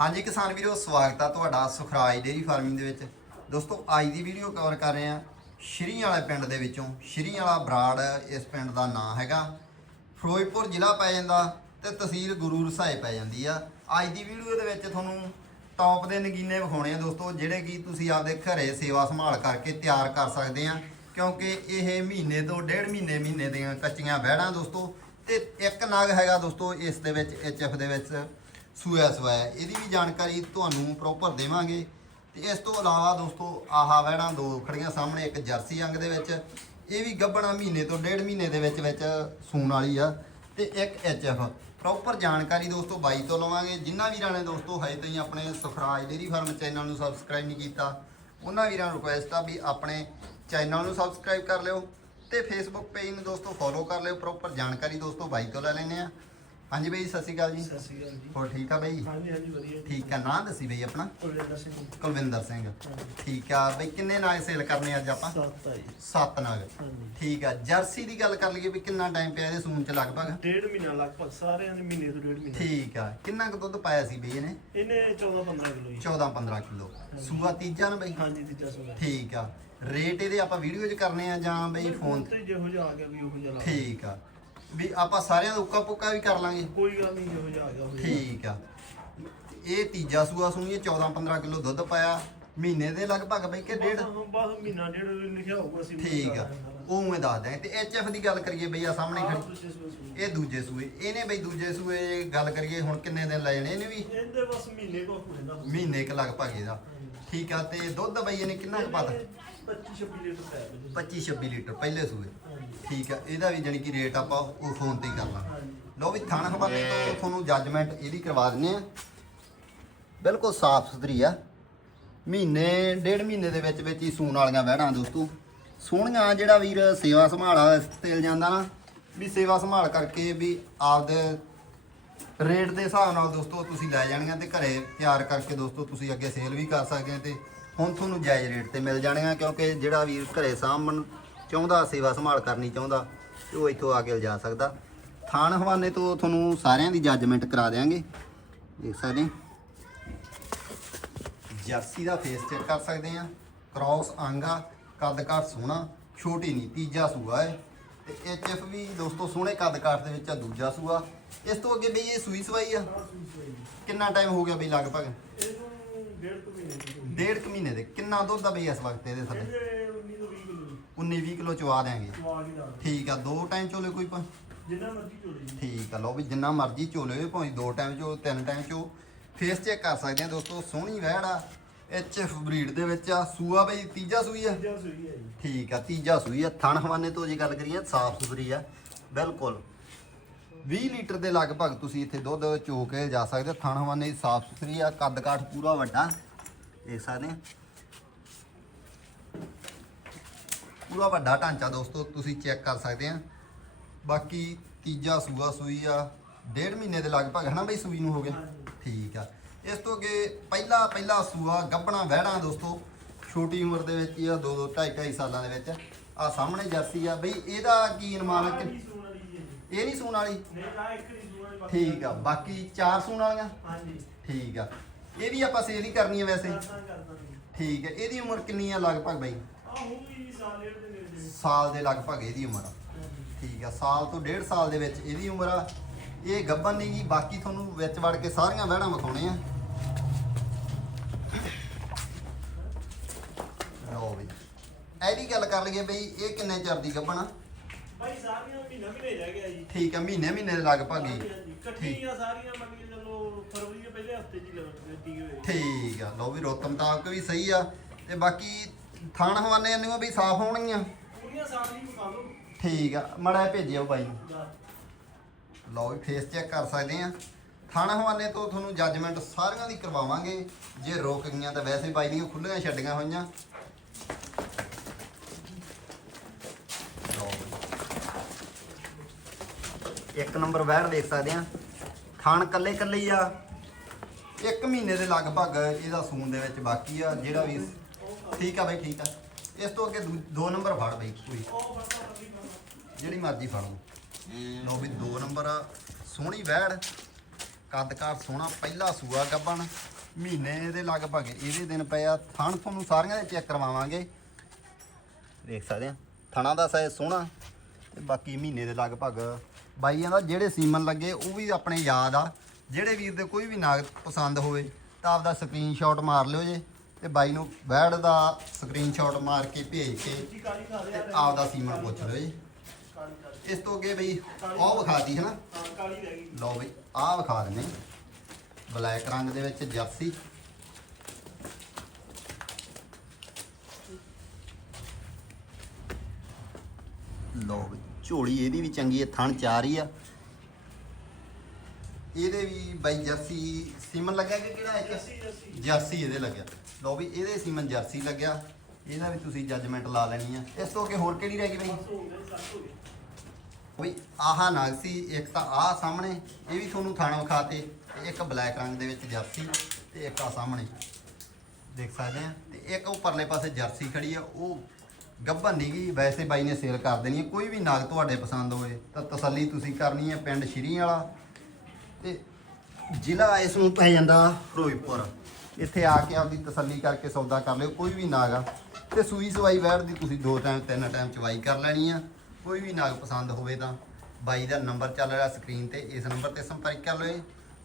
ਹਾਂਜੀ ਕਿਸਾਨ ਵੀਰੋ, ਸਵਾਗਤ ਆ ਤੁਹਾਡਾ ਸੁਖਰਾਜ ਡੇਰੀ ਫਾਰਮਿੰਗ ਦੇ ਵਿੱਚ। ਦੋਸਤੋ, ਅੱਜ ਦੀ ਵੀਡੀਓ ਕਵਰ ਕਰ ਰਹੇ ਆ ਸ਼੍ਰੀ ਵਾਲੇ ਪਿੰਡ ਦੇ ਵਿੱਚੋਂ ਸ਼੍ਰੀ ਵਾਲਾ ਬਰਾੜ ਇਸ ਪਿੰਡ ਦਾ ਨਾਂ ਹੈਗਾ। ਫਿਰੋਜ਼ਪੁਰ ਜ਼ਿਲ੍ਹਾ ਪੈ ਜਾਂਦਾ ਤੇ ਤਹਿਸੀਲ ਗੁਰੂ ਰਸਾਏ ਪੈ ਜਾਂਦੀ ਆ। ਅੱਜ ਦੀ ਵੀਡੀਓ ਦੇ ਵਿੱਚ ਤੁਹਾਨੂੰ ਟੌਪ ਦੇ ਨਗੀਨੇ ਵਿਖਾਉਣੇ ਆ ਦੋਸਤੋ, ਜਿਹੜੇ ਕਿ ਤੁਸੀਂ ਆਪਦੇ ਘਰੇ ਸੇਵਾ ਸੰਭਾਲ ਕਰਕੇ ਤਿਆਰ ਕਰ ਸਕਦੇ ਆ, ਕਿਉਂਕਿ ਇਹ ਮਹੀਨੇ ਤੋਂ ਡੇਢ ਮਹੀਨੇ ਮਹੀਨੇ ਦੀਆਂ ਕੱਚੀਆਂ ਵਹਿੜਾਂ ਦੋਸਤੋ, ਤੇ ਇੱਕ ਨਗ ਹੈਗਾ ਦੋਸਤੋ, ਇਸ ਦੇ ਵਿੱਚ ਐਚਐਫ ਦੇ ਵਿੱਚ। ਸੂਆ ਸਵਾਇਆ। ਇਹਦੀ ਵੀ ਜਾਣਕਾਰੀ ਤੁਹਾਨੂੰ ਪ੍ਰੋਪਰ ਦੇਵਾਂਗੇ। ਤੇ ਇਸ ਤੋਂ ਇਲਾਵਾ ਦੋਸਤੋ, ਆਹਾ ਵਹਿਣਾ ਦੋ ਖੜੀਆਂ ਸਾਹਮਣੇ, ਇੱਕ ਜਰਸੀ ਅੰਗ ਦੇ ਵਿੱਚ। ਇਹ ਵੀ ਗੱਬਣਾ ਮਹੀਨੇ ਤੋਂ ਡੇਢ ਮਹੀਨੇ ਦੇ ਵਿੱਚ ਵਿੱਚ ਸੂਣ ਵਾਲੀ ਆ। ਤੇ ਇੱਕ ਐਚਐਫ। ਪ੍ਰੋਪਰ ਜਾਣਕਾਰੀ ਦੋਸਤੋ ਬਾਈ ਤੋਂ ਲਵਾਂਗੇ। ਜਿਨ੍ਹਾਂ ਵੀਰਾਂ ਨੇ ਦੋਸਤੋ ਹਜੇ ਤਾਈਂ ਆਪਣੇ ਸੁਖਰਾਜ ਡੇਰੀ ਫਾਰਮ ਚੈਨਲ ਨੂੰ ਸਬਸਕ੍ਰਾਈਬ ਨਹੀਂ ਕੀਤਾ, ਉਹਨਾਂ ਵੀਰਾਂ ਨੂੰ ਰਿਕੁਐਸਟ ਆ ਵੀ ਆਪਣੇ ਚੈਨਲ ਨੂੰ ਸਬਸਕ੍ਰਾਈਬ ਕਰ ਲਿਓ। ਤੇ ਫੇਸਬੁੱਕ ਪੇਜ ਨੂੰ ਦੋਸਤੋ ਫੋਲੋ ਕਰ ਲਿਓ। ਪ੍ਰੋਪਰ ਜਾਣਕਾਰੀ ਦੋਸਤੋ ਬਾਈ ਤੋਂ ਲੈ ਲੈਣੇ ਆ। ਹਾਂਜੀ ਬਈ ਸਤਿ ਸ਼੍ਰੀ ਅਕਾਲ ਜੀ। ਸਤਿ ਸ਼੍ਰੀ ਅਕਾਲ ਜੀ। ਹੋਰ ਠੀਕ ਆ ਬਈ? ਹਾਂਜੀ ਹਾਂਜੀ ਵਧੀਆ। ਠੀਕ ਆ ਨਾਂ ਦੱਸੀ ਬਈ ਆਪਣਾ? ਕੁਲਵਿੰਦਰ ਸਿੰਘ। ਕੁਲਵਿੰਦਰ ਸਿੰਘ। ਠੀਕ ਆ ਬਈ ਕਿੰਨੇ ਨਾਗ ਸੇਲ ਕਰਨੇ ਅੱਜ ਆਪਾਂ? ਸੱਤ ਆ ਜੀ। ਸੱਤ ਨਾਗ ਹਾਂਜੀ। ਠੀਕ ਆ ਜਰਸੀ ਦੀ ਗੱਲ ਕਰ ਲਈਏ ਵੀ ਕਿੰਨਾ ਟਾਈਮ ਪਿਆ ਇਹਦੇ ਸੂਣ ਚ ਲਗਭਗ? ਡੇਢ ਮਹੀਨਾ ਲਗਭਗ ਸਾਰਿਆਂ ਦੇ ਮਹੀਨੇ ਤੋਂ ਡੇਢ ਮਹੀਨਾ। ਠੀਕ ਆ ਕਿੰਨਾ ਕੁ ਦੁੱਧ ਪਾਇਆ ਸੀ ਬਈ ਇਹਨੇ? ਇਹਨੇ 14 15 ਕਿਲੋ ਜੀ। 14 15 ਕਿਲੋ। ਸੂਆ ਤੀਜਾ ਨਾ ਬਈ? ਹਾਂਜੀ ਤੀਜਾ ਸੁਣਾ ਠੀਕ ਆ। ਰੇਟ ਇਹਦੇ ਆਪਾਂ ਵੀਡੀਓ 'ਚ ਕਰਨੇ ਆ ਜਾਂ ਬਈ ਫੋਨ ਤੇ ਜਿਹੋ ਜਿਹਾ ਆ ਗਿਆ ਵੀ ਉਹੋ ਜਿਹਾ ਲਾ ਠੀਕ ਆ। ਵੀ ਆਪਾਂ ਸਾਰਿਆਂ ਦਾ ਉੱਕਾ ਪੁੱਕਾ ਵੀ ਕਰ ਲਾਂਗੇ। ਕੋਈ ਗੱਲ ਨਹੀਂ ਜਿਹੋ ਜਿਹਾ ਆ ਗਿਆ। ਠੀਕ ਆ। ਇਹ ਤੀਜਾ ਸੂਆ ਸੂਈ 14 15 ਕਿਲੋ ਦੁੱਧ ਪਾਇਆ। ਮਹੀਨੇ ਦੇ ਲਗਭਗ ਬਈ ਕਿ ਡੇਢ? ਬਸ- ਮਹੀਨਾ ਡੇਢ ਲਿਖਿਆ ਹੋਊਗਾ ਸੀ ਠੀਕ ਆ। ਉਹ ਮੈਂ ਦੱਸ ਦਿਆਂ ਤੇ ਐਚਐਫ ਦੀ ਗੱਲ ਕਰੀਏ ਬਈ ਆ ਸਾਹਮਣੇ ਖੜੀ। ਇਹ ਦੂਜੇ ਸੂਏ। ਇਹਨੇ ਬਈ ਦੂਜੇ ਸੂਏ ਗੱਲ ਕਰੀਏ ਹੁਣ ਕਿੰਨੇ ਦਿਨ ਲੈ ਜਾਣੇ ਇਹਨੇ ਵੀ? ਇਹਦੇ ਬਸ ਮਹੀਨੇ ਕੋ ਹੋ ਜਾਂਦਾ ਮਹੀਨੇ ਕ ਲਗਭਗ ਇਹਦਾ। ਠੀਕ ਆ ਤੇ ਦੁੱਧ ਬਈ ਇਹਨੇ ਕਿੰਨਾ ਕੁ ਪਾਤਾ? 25 26 ਲੀਟਰ ਪੈ ਗਿਆ 25 26 ਲੀਟਰ ਪਹਿਲੇ ਸੂਏ। ਠੀਕ ਆ, ਇਹਦਾ ਵੀ ਜਾਨੀ ਕਿ ਰੇਟ ਆਪਾਂ ਉਹ ਫੋਨ ਤੇ ਹੀ ਕਰ ਲਾਂਗੇ ਲਓ ਵੀ ਥਣ ਹਵਾਲੇ ਤੋਂ ਤੁਹਾਨੂੰ ਜੱਜਮੈਂਟ ਇਹਦੀ ਕਰਵਾ ਦਿੰਨੇ ਆ। ਬਿਲਕੁਲ ਸਾਫ਼ ਸੁਥਰੀ ਆ। ਮਹੀਨੇ, ਡੇਢ ਮਹੀਨੇ ਦੇ ਵਿੱਚ ਵਿੱਚ ਹੀ ਸੂਣ ਵਾਲੀਆਂ ਵਹਿੜਾਂ ਦੋਸਤੋ। ਸੋਹਣੀਆਂ ਜਿਹੜਾ ਵੀਰ ਸੇਵਾ ਸੰਭਾਲ ਤੇਲ ਜਾਂਦਾ ਨਾ, ਵੀ ਸੇਵਾ ਸੰਭਾਲ ਕਰਕੇ ਵੀ ਆਪਦੇ ਰੇਟ ਦੇ ਹਿਸਾਬ ਨਾਲ ਦੋਸਤੋ ਤੁਸੀਂ ਲੈ ਜਾਣੀਆਂ ਤੇ ਘਰੇ ਤਿਆਰ ਕਰਕੇ ਦੋਸਤੋ ਤੁਸੀਂ ਅੱਗੇ ਸੇਲ ਵੀ ਕਰ ਸਕਦੇ ਆ ਤੇ ਹੁਣ ਤੁਹਾਨੂੰ ਜਾਇਜ਼ ਰੇਟ ਤੇ ਮਿਲ ਜਾਣੀਆਂ ਕਿਉਂਕਿ ਜਿਹੜਾ ਵੀਰ ਘਰੇ ਸਾਂਭਣ ਚਾਹੁੰਦਾ ਸੇਵਾ ਸੰਭਾਲ ਕਰਨੀ ਚਾਹੁੰਦਾ ਤੇ ਉਹ ਇੱਥੋਂ ਆ ਕੇ ਲਿਜਾ ਸਕਦਾ। ਥਾਣ ਹਵਾਨੇ ਤੋਂ ਤੁਹਾਨੂੰ ਸਾਰਿਆਂ ਦੀ ਜੱਜਮੈਂਟ ਕਰਾ ਦੇਵਾਂਗੇ ਦੇਖ ਸਕਦੇ। ਜਰਸੀ ਦਾ ਫੇਸ ਚੈੱਕ ਕਰ ਸਕਦੇ ਆ ਕ੍ਰਾਸ ਆਂਗਾ ਕੱਦ ਕਾਠ ਸੋਹਣਾ ਛੋਟੀ ਨਹੀਂ ਤੀਜਾ ਸੂਆ ਹੈ। ਤੇ ਐਚਐਫ ਵੀ ਦੋਸਤੋ ਸੋਹਣੇ ਕੱਦ ਕਾਠ ਦੇ ਵਿੱਚ ਆ ਦੂਜਾ ਸੂਆ। ਇਸ ਤੋਂ ਅੱਗੇ ਬਈ ਇਹ ਸੂਈ ਸਵਾਈ ਆ। ਕਿੰਨਾ ਟਾਈਮ ਹੋ ਗਿਆ ਬਈ ਲਗਭਗ? ਡੇਢ ਕੁ ਮਹੀਨੇ ਦੀ ਹੋਈ। ਡੇਢ ਕੁ ਮਹੀਨੇ ਦੇ। ਕਿੰਨਾ ਦੁੱਧ ਆ ਬਈ ਇਸ ਵਕਤ ਇਹਦੇ ਥੱਲੇ ਇਹਦੇ 19 ਤੋਂ 20 ਕਿਲੋ 19 20 ਕਿਲੋ ਚਵਾ ਨਾਲ ਠੀਕ ਆ ਦੋ ਟਾਈਮ ਚੋਲੇ ਕੋਈ ਪਾ ਜਿੰਨਾ ਮਰਜ਼ੀ ਚੋਲੀ ਠੀਕ ਆ ਲਓ ਵੀ ਜਿੰਨਾ ਮਰਜ਼ੀ ਹੋਵੇ ਭਾਵੇਂ ਦੋ ਟਾਈਮ ਚੋ ਤਿੰਨ ਟਾਈਮ ਚੋ। ਫੇਸ ਚੈੱਕ ਕਰ ਸਕਦੇ ਆ ਦੋਸਤੋ ਸੋਹਣੀ ਵਹਿੜ ਆ। ਐਚਐਫ ਬਰੀਡ ਦੇ ਵਿੱਚ ਆ ਸੂਆ ਬਈ ਤੀਜਾ ਸੂਈ ਆ? ਤੀਜਾ ਸੂਈ ਜੀ। ਠੀਕ ਆ ਤੀਜਾ ਸੂਈ ਆ। ਥਣ ਹਵਾਨੇ ਤੋਂ ਜੇ ਗੱਲ ਕਰੀਏ ਸਾਫ਼ ਸੁਥਰੀ ਆ ਬਿਲਕੁਲ। 20 ਲੀਟਰ ਦੇ ਲਗਭਗ ਤੁਸੀਂ ਇੱਥੇ ਦੁੱਧ ਚੋ ਕੇ ਜਾ ਸਕਦੇ ਥਣ ਹਵਾਨੇ ਸਾਫ਼ ਸੁਥਰੀ ਆ ਕੱਦ ਕਾਠ ਪੂਰਾ ਵੱਡਾ। ਦੇਖ ਸਕਦੇ ਆ। ਪੂਰਾ ਵੱਡਾ ਢਾਂਚਾ ਦੋਸਤੋ ਤੁਸੀਂ ਚੈੱਕ ਕਰ ਸਕਦੇ ਆ। ਬਾਕੀ ਤੀਜਾ ਸੂਆ ਸੂਈ ਆ ਡੇਢ ਮਹੀਨੇ ਦੇ ਲਗਭਗ ਹੈ ਨਾ ਬਈ ਸੂਈ ਨੂੰ ਹੋ ਗਿਆ। ਠੀਕ ਆ। ਇਸ ਤੋਂ ਅੱਗੇ ਪਹਿਲਾ ਪਹਿਲਾ ਸੂਆ ਗੱਬਣਾ ਵਹਿੜਾਂ ਦੋਸਤੋ ਛੋਟੀ ਉਮਰ ਦੇ ਵਿੱਚ ਹੀ ਆ 2 2 2.5 2.5 ਸਾਲਾਂ ਦੇ ਵਿੱਚ। ਆ ਸਾਹਮਣੇ ਜਰਸੀ ਆ ਬਈ ਇਹਦਾ ਕੀ ਅਨੁਮਾਨ ਆ ਜੀ ਇਹ। ਨਹੀਂ ਸੂਣ ਵਾਲੀ? ਆ ਠੀਕ ਆ ਬਾਕੀ ਚਾਰ ਸੂਣ ਵਾਲੀਆਂ? ਹਾਂਜੀ। ਠੀਕ ਆ। ਇਹ ਵੀ ਆਪਾਂ ਸੇਲ ਹੀ ਕਰਨੀ ਆ ਵੈਸੇ। ਠੀਕ ਹੈ ਇਹਦੀ ਉਮਰ ਕਿੰਨੀ ਆ ਲਗਭਗ ਬਈ? ਸਾਲ ਡੇਢ ਦੇ ਨੇੜੇ ਦੇ ਸਾਲ ਦੇ ਲਗਭਗ ਇਹਦੀ ਉਮਰ ਆ। ਠੀਕ ਆ ਸਾਲ ਤੋਂ ਡੇਢ ਸਾਲ ਦੇ ਵਿੱਚ ਇਹਦੀ ਉਮਰ ਆ। ਇਹ ਗੱਬਨ ਨਹੀਂ ਗੀ ਬਾਕੀ ਤੁਹਾਨੂੰ ਵਿੱਚ ਵੜ ਕੇ ਸਾਰੀਆਂ ਵਹਿੜਾਂ ਵਿਖਾਉਣੇ ਆ। ਲਓ ਬਈ ਇਹਦੀ ਗੱਲ ਕਰ ਲਈਏ ਬਈ ਇਹ ਕਿੰਨੇ ਚਿਰ ਦੀ ਗੱਬਨ ਆ? ਬਾਈ ਸਾਰੀਆਂ ਮਹੀਨਾ ਮਹੀਨੇ ਰਹਿ ਗਿਆ ਜੀ। ਠੀਕ ਆ ਮਹੀਨੇ ਮਹੀਨੇ ਦੇ ਲਗਭਗ ਹੀ। ਇਕੱਠੀਆਂ ਸਾਰੀਆਂ ਮੰਨ ਕੇ ਚਲੋ ਫਰਵਰੀ ਦੇ ਪਹਿਲੇ ਹਫ਼ਤੇ ਚ ਹੀ ਲੱਗੀ ਠੀਕ ਆ ਲਓ ਵੀ ਰੁੱਤ ਮੁਤਾਬਕ ਵੀ ਸਹੀ ਆ। ਤੇ ਬਾਕੀ ਥਾਣ ਹਵਾਨੇ ਨੂੰ ਵੀ ਸਾਫ਼ ਹੋਣਗੀਆਂ? ਪੂਰੀਆਂ ਸਾਲ ਹੀ ਮੁਕਾ ਲਓ। ਠੀਕ ਆ ਮੜਾ ਭੇਜਿਓ ਬਾਈ ਨੂੰ। ਲਓ ਵੀ ਫੇਸ ਚੈੱਕ ਕਰ ਸਕਦੇ ਆ। ਥਾਣਾ ਹਵਾਲੇ ਤੋਂ ਤੁਹਾਨੂੰ ਜੱਜਮੈਂਟ ਸਾਰੀਆਂ ਦੀ ਕਰਵਾਵਾਂਗੇ। ਜੇ ਰੁਕ ਗਈਆਂ ਤਾਂ ਵੈਸੇ ਬਾਈ ਦੀਆਂ ਖੁੱਲੀਆਂ ਛੱਡੀਆਂ ਹੋਈਆਂ। ਇੱਕ ਨੰਬਰ ਵੈੜ ਦੇਖ ਸਕਦੇ ਆ। ਥਾਣ ਕੱਲੇ ਕੱਲੇ ਹੀ ਆ। ਇੱਕ ਮਹੀਨੇ ਦੇ ਲਗਭਗ ਇਹਦਾ ਸੂਨ ਦੇ ਵਿੱਚ ਬਾਕੀ ਆ ਜਿਹੜਾ ਵੀ ਠੀਕ ਆ ਬਾਈ, ਠੀਕ ਆ। ਇਸ ਤੋਂ ਅੱਗੇ ਦੂ- ਦੋ ਨੰਬਰ ਫੜ ਬਈ, ਕੋਈ। ਜਿਹੜੀ ਮਰਜ਼ੀ ਫੜ ਲਓ। ਲਓ ਵੀ 2 ਨੰਬਰ ਸੋਹਣੀ ਵਹਿੜ ਕੱਦਕਾਰ ਸੋਹਣਾ, ਪਹਿਲਾ ਸੂਆ ਗੱਬਣ। ਮਹੀਨੇ ਦੇ ਲਗਭਗ ਇਹਦੇ ਦਿਨ ਪਏ ਆ। ਥਣ ਤੁਹਾਨੂੰ ਸਾਰੀਆਂ ਦੇ ਚੈੱਕ ਕਰਵਾਵਾਂਗੇ। ਦੇਖ ਸਕਦੇ ਆ। ਥਣਾ ਦਾ ਸਾਈਜ਼ ਸੋਹਣਾ। ਤੇ ਬਾਕੀ ਮਹੀਨੇ ਦੇ ਲਗਭਗ ਬਾਈਆਂ ਦਾ ਜਿਹੜੇ ਸੀਮਨ ਲੱਗੇ, ਉਹ ਵੀ ਆਪਣੇ ਯਾਦ ਆ। ਜਿਹੜੇ ਵੀਰ ਦੇ ਕੋਈ ਵੀ ਨਾਗ ਪਸੰਦ ਹੋਵੇ, ਤਾਂ ਆਪਦਾ ਸਕਰੀਨਸ਼ਾਟ ਮਾਰ ਲਿਓ ਜੇ। ਤੇ ਬਾਈ ਨੂੰ ਬੈਡ ਦਾ ਸਕਰੀਨਸ਼ਾਟ ਮਾਰ ਕੇ ਭੇਜ ਕੇ ਜੀ ਕਾਲੀ ਖਾ ਤੇ ਰਿਹਾ ਆਪਦਾ ਸੀਮਨ ਪੁੱਛ ਲਿਓ ਜੀ। ਇਸ ਤੋਂ ਅੱਗੇ ਬਈ ਆਹ ਵਿਖਾਤੀ ਹੈ ਨਾ ਲਓ ਬਈ, ਆਹ ਵਿਖਾ ਦਿੰਦੇ ਬਲੈਕ ਰੰਗ ਦੇ ਵਿੱਚ ਜਰਸੀ। ਲਓ ਬਈ, ਝੋਲੀ ਇਹਦੀ ਵੀ ਚੰਗੀ ਹੈ, ਥਣ ਚਾਰ ਹੀ ਆ। ਇਹਦੇ ਵੀ ਬਾਈ ਜਰਸੀ ਸੀਮਨ ਲੱਗਿਆ ਕਿ ਕਿਹੜਾ ਇੱਕ? ਜਰਸੀ ਇਹਦੇ ਲੱਗਿਆ। ਲਓ ਵੀ ਇਹਦੇ ਸੀਮਨ ਜਰਸੀ ਲੱਗਿਆ। ਇਹਦਾ ਵੀ ਤੁਸੀਂ ਜੱਜਮੈਂਟ ਲਾ ਲੈਣੀ ਆ। ਇਸ ਤੋਂ ਅੱਗੇ ਹੋਰ ਕਿਹੜੀ ਰਹਿ ਗਈ ਬਈ? ਬਈ ਆਹ ਨਾਗ ਸੀ ਇੱਕ ਤਾਂ ਆਹ ਸਾਹਮਣੇ ਇਹ ਵੀ ਤੁਹਾਨੂੰ ਥਾਣਾ ਵਿਖਾਤੇ ਤੇ ਇੱਕ ਬਲੈਕ ਰੰਗ ਦੇ ਵਿੱਚ ਜਰਸੀ ਤੇ ਇੱਕ ਆ ਸਾਹਮਣੇ। ਦੇਖ ਸਕਦੇ ਆ ਤੇ ਇੱਕ ਉਹ ਪਰਲੇ ਪਾਸੇ ਜਰਸੀ ਖੜੀ ਆ ਉਹ ਗੱਭਣ ਨਹੀਂ ਗਈ ਵੈਸੇ ਬਾਈ ਨੇ ਸੇਲ ਕਰ ਦੇਣੀ ਹੈ ਕੋਈ ਵੀ ਨਾਗ ਤੁਹਾਡੇ ਪਸੰਦ ਹੋਵੇ ਤਾਂ ਤਸੱਲੀ ਤੁਸੀਂ ਕਰਨੀ ਹੈ ਪਿੰਡ ਸ਼੍ਰੀ ਵਾਲਾ। ਤੇ ਜ਼ਿਲ੍ਹਾ ਇਸ ਨੂੰ ਪੈ ਜਾਂਦਾ ਫਿਰੋਜ਼ਪੁਰ। ਇੱਥੇ ਆ ਕੇ ਆਪਦੀ ਤਸੱਲੀ ਕਰਕੇ ਸੌਦਾ ਕਰ ਲਿਓ, ਕੋਈ ਵੀ ਨਾਗ। ਆ ਤੇ ਸੂਈ ਸਵਾਈ ਵੈੜ ਦੀ ਤੁਸੀਂ ਦੋ ਟਾਈਮ, ਤਿੰਨ ਟਾਈਮ ਚਵਾਈ ਕਰ ਲੈਣੀ ਆ। ਕੋਈ ਵੀ ਨਾਗ ਪਸੰਦ ਹੋਵੇ ਤਾਂ ਬਾਈ ਦਾ ਨੰਬਰ ਚੱਲ ਰਿਹਾ ਸਕਰੀਨ ਤੇ, ਇਸ ਨੰਬਰ ਤੇ ਸੰਪਰਕ ਕਰ ਲਿਓ ਜੀ।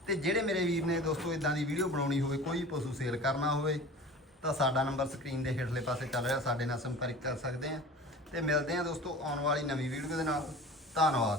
ਤੇ ਜਿਹੜੇ ਮੇਰੇ ਵੀਰ ਨੇ ਦੋਸਤੋ ਇਦਾਂ ਦੀ ਵੀਡੀਓ ਬਣਾਉਣੀ ਹੋਵੇ, ਕੋਈ ਪਸ਼ੂ ਸੇਲ ਕਰਨਾ ਹੋਵੇ, ਤਾਂ ਸਾਡਾ ਨੰਬਰ ਸਕਰੀਨ ਦੇ ਹੇਠਲੇ ਪਾਸੇ ਚੱਲ ਰਿਹਾ, ਸਾਡੇ ਨਾਲ ਸੰਪਰਕ ਕਰ ਸਕਦੇ ਆ। ਤੇ ਮਿਲਦੇ ਆ ਦੋਸਤੋ, ਆਉਣ ਵਾਲੀ ਨਵੀਂ ਵੀਡੀਓ ਦੇ ਨਾਲ। ਧੰਨਵਾਦ।